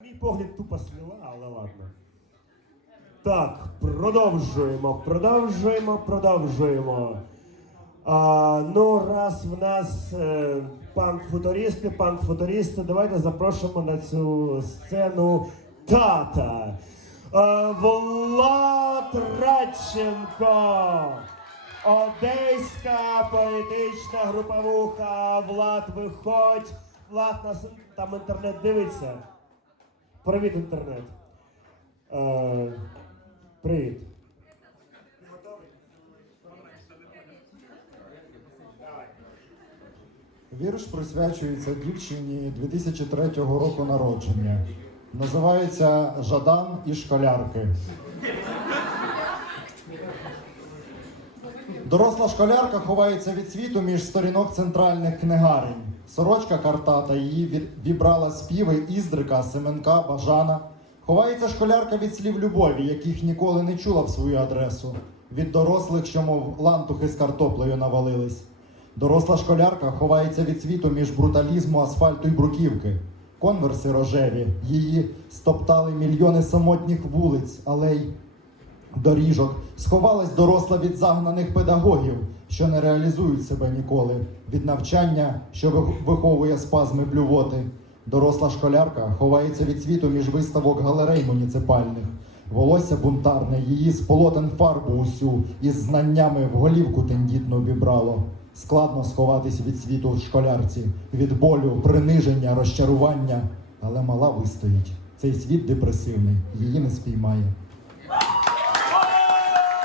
Мій погляд тупо сліва, але ладно. Так, продовжуємо, продовжуємо, продовжуємо. А, ну, раз в нас е, панк-футуристи, панк-футуристи, давайте запрошуємо на цю сцену тата. Е, Влад Радченко. Одеська поетична груповуха. Влад, виходь. Влад, нас там інтернет дивиться. Привіт, інтернет. Е, привіт. Вірш присвячується дівчині 2003 року народження. Називається Жадан і школярки. Доросла школярка ховається від світу між сторінок центральних книгарень. Сорочка картата її ві- вібрала співи Іздрика, Семенка, Бажана. Ховається школярка від слів любові, яких ніколи не чула в свою адресу. Від дорослих, що мов лантухи з картоплею навалились. Доросла школярка ховається від світу між бруталізму, асфальту і бруківки. Конверси рожеві, її стоптали мільйони самотніх вулиць, алей, доріжок. Сховалась доросла від загнаних педагогів, що не реалізують себе ніколи, від навчання, що виховує спазми блювоти. Доросла школярка ховається від світу між виставок галерей муніципальних. Волосся бунтарне, її з полотен фарбу усю, із знаннями в голівку тендітну вібрало. Складно сховатись від світу в школярці, від болю, приниження, розчарування. Але мала вистоїть. Цей світ депресивний, її не спіймає.